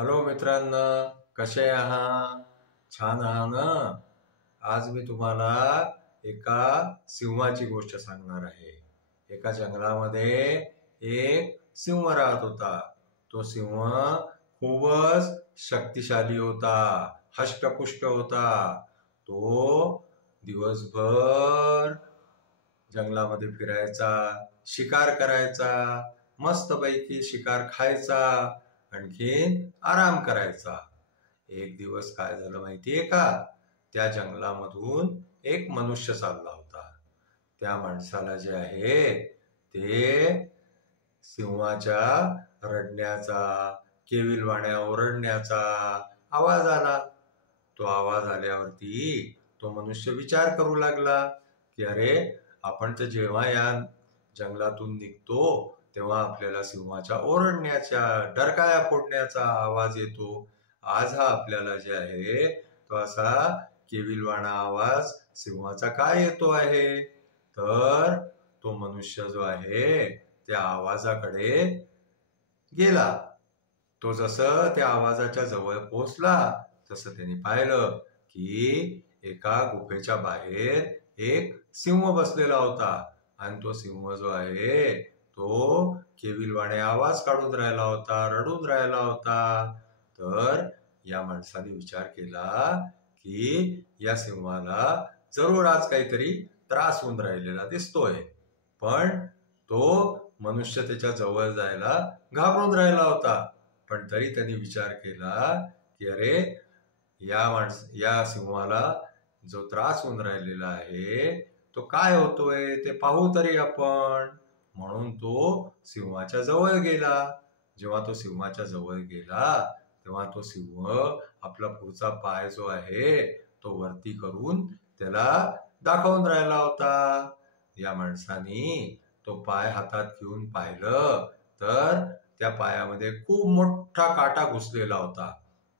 Hello मित्रांनो, कसे आहात? छान आहात ना? आज मी तुम्हाला एका सिंहाची गोष्ट सांगणार आहे. एका जंगलामध्ये एक सिंह राहत होता. तो सिंह खूपच शक्तिशाली होता, हष्टपुष्ट होता. तो दिवसभर जंगलामध्ये फिरायचा, शिकार करायचा, मस्तपैकी शिकार खायचा, आणखीन आराम करायचा. एक दिवस काय झालं माहितीये का? त्या जंगलामधून एक मनुष्य चालला होता. त्या माणसाला जे आहे ते सिंहाच्या रडण्याचा, केविलवाण्या ओरडण्याचा आवाज आला. तो आवाज आल्यावरती तो मनुष्य विचार करू लागला की अरे, आपण तर जेव्हा या जंगलातून निघतो तेव्हा आपल्याला सिंहाच्या ओरडण्याचा, डरकाळ्या फोडण्याचा आवाज येतो. आज हा आपल्याला जे आहे तो असा केविलवाणा आवाज सिंहाचा काय येतो आहे? तर तो मनुष्य जो आहे त्या आवाजाकडे गेला. तो जसं त्या आवाजाच्या जवळ पोहोचला तसं त्यांनी पाहिलं की एका गुफेच्या बाहेर एक सिंह बसलेला होता. आणि तो सिंह जो आहे तो केविलवाणे आवाज काढून राहिला होता, रडून राहिला होता. तर या माणसाने विचार केला की या सिंहाला जरूर आज काहीतरी त्रास होऊन राहिलेला दिसतोय. पण तो मनुष्य त्याच्या जवळ जायला घाबरून राहिला होता. पण तरी त्यांनी विचार केला की अरे, या सिंहाला जो त्रास होऊन राहिलेला आहे तो काय होतोय ते पाहू तरी आपण. म्हणून तो सिंहाच्या जवळ गेला. जेव्हा तो सिंहाच्या जवळ गेला तेव्हा तो सिंह आपला पुढचा पाय जो आहे तो वरती करून त्याला दाखवून राहिला होता. या माणसाने तो पाय हातात घेऊन पाहिलं तर त्या पायामध्ये खूप मोठा काटा घुसलेला होता.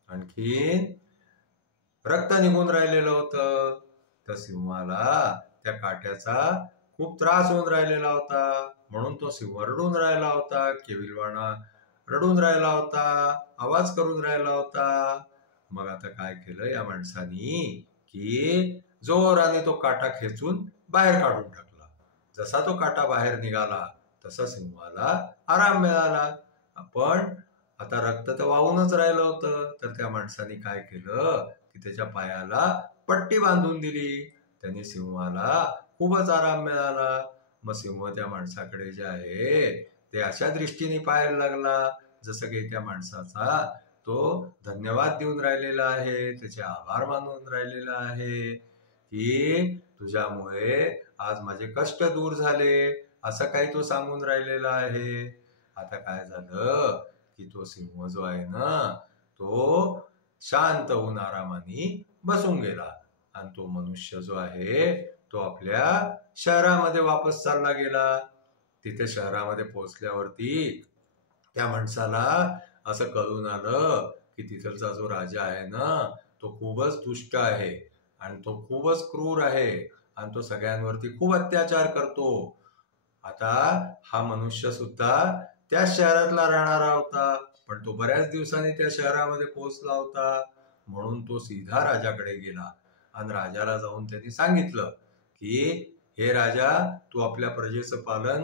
आणखीन रक्त निघून राहिलेलं होतं. त्या सिंहाला त्या काट्याचा खूप त्रास होऊन राहिलेला होता. म्हणून तो सिंह रडून राहिला होता, केविलवाणा रडून राहिला होता, आवाज करून राहिला होता. मग आता काय केलं या माणसानी की जोराने तो काटा खेचून बाहेर काढून टाकला. जसा तो काटा बाहेर निघाला तसा सिंहाला आराम मिळाला. पण आता रक्त तर वाहूनच राहिलं होतं. तर त्या माणसाने काय केलं की त्याच्या पायाला पट्टी बांधून दिली. त्यांनी सिंहाला खूपच आराम मिळाला. मग सिंह त्या माणसाकडे जे आहे ते अशा दृष्टीने पाहायला लागला जसं की त्या माणसाचा तो धन्यवाद देऊन राहिलेला आहे, त्याचे आभार मानून राहिलेला आहे की तुझ्यामुळे आज माझे कष्ट दूर झाले, असं काही तो सांगून राहिलेला आहे. आता काय झालं की तो सिंह जो आहे ना तो शांत होऊन आरामाने बसून गेला. आणि तो मनुष्य जो आहे तो आपल्या शहरामध्ये वापस चालला गेला. तिथे शहरामध्ये पोहोचल्यावरती त्या माणसाला असं कळून आलं की तिथलचा जो राजा आहे ना तो खूपच दुष्ट आहे आणि तो खूपच क्रूर आहे आणि तो सगळ्यांवरती खूप अत्याचार करतो. आता हा मनुष्य सुद्धा त्या शहरातला राहणारा होता, पण तो बऱ्याच दिवसांनी त्या शहरामध्ये पोहोचला होता. म्हणून तो सीधा राजाकडे गेला आणि राजाला जाऊन त्यांनी सांगितलं की हे राजा, तू आपल्या प्रजेचं पालन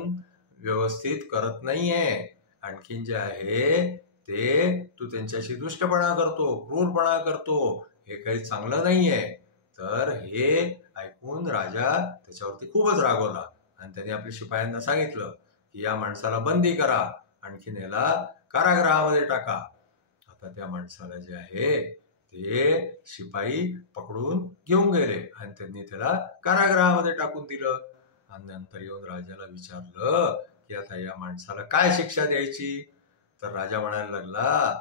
व्यवस्थित करत नाहीये. आणखीन जे आहे ते तू त्यांच्याशी दुष्टपणा करतो, क्रूरपणा करतो, हे काही चांगलं नाहीये. तर हे ऐकून राजा त्याच्यावरती खूपच रागवला आणि त्याने आपल्या शिपायांना सांगितलं की या माणसाला बंदी करा, आणखीन याला कारागृहामध्ये टाका. आता त्या माणसाला जे आहे ते शिपाई पकडून घेऊन गेले आणि त्यांनी त्याला कारागृहामध्ये टाकून दिलं. आणि नंतर येऊन राजाला विचारलं की आता या माणसाला काय शिक्षा द्यायची. तर राजा म्हणायला लागला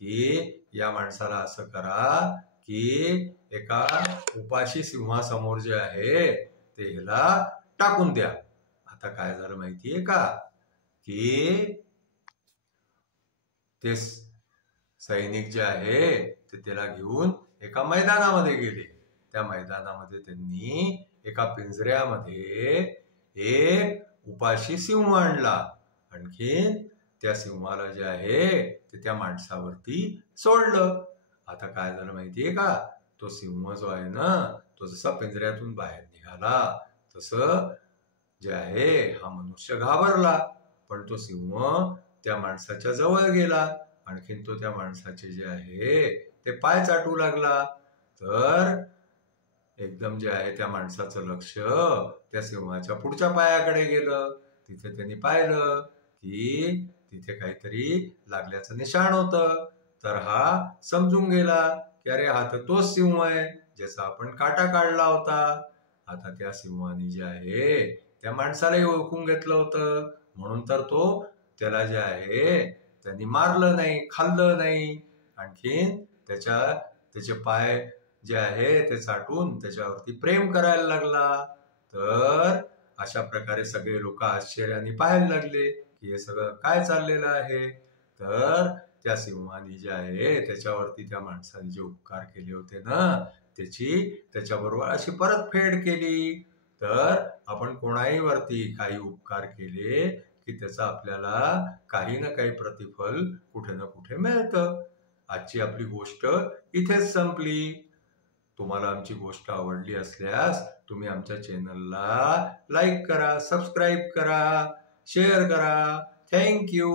की या माणसाला असं करा की एका उपाशी सिंहासमोर जे आहे ते ह्याला टाकून द्या. आता काय झालं माहितीये का की ते सैनिक जे आहे ते त्याला घेऊन एका मैदानामध्ये गेले. त्या मैदानामध्ये त्यांनी एका पिंजऱ्यामध्ये एक उपाशी सिंह आणला. आणखीन त्या सिंहाला जे आहे ते त्या माणसावरती सोडलं. आता काय झालं माहितीये का, तो सिंह जो आहे ना, तो जसा पिंजऱ्यातून बाहेर निघाला तसं जे आहे हा मनुष्य घाबरला. पण तो सिंह त्या माणसाच्या जवळ गेला. आणखीन तो त्या माणसाचे जे आहे ते पाय चाटू लागला. तर एकदम जे आहे त्या माणसाचं लक्ष त्या सिंहाच्या पुढच्या पायाकडे गेलं. तिथे त्यांनी पाहिलं की तिथे काहीतरी लागल्याचं निशाण होतं. तर हा समजून गेला की अरे हा तर तोच सिंह आहे ज्याचा आपण काटा काढला होता. आता त्या सिंहाने जे आहे त्या माणसालाही ओळखून घेतलं होतं, म्हणून तर तो त्याला जे आहे त्यांनी मारलं नाही, खाल्लं नाही. आणखीन त्याचे पाय जे आहे ते चाटून त्याच्यावरती प्रेम करायला लागला. तर अशा प्रकारे सगळे लोक आश्चर्याने पाहायला लागले की हे सगळं काय चाललेलं आहे. तर त्या सिंहाने जे आहे त्याच्यावरती त्या माणसाने जे उपकार केले होते ना, त्याच्याबरोबर अशी परतफेड केली. तर आपण कोणाही वरती काही उपकार केले की त्याचा आपल्याला काही ना काही प्रतिफल कुठे ना कुठे मिळतं. आजची आपली गोष्ट इथेच संपली. तुम्हाला आमची गोष्ट आवडली असल्यास तुम्ही आमच्या चॅनलला लाईक करा, सबस्क्राईब करा, शेअर करा. थँक्यू.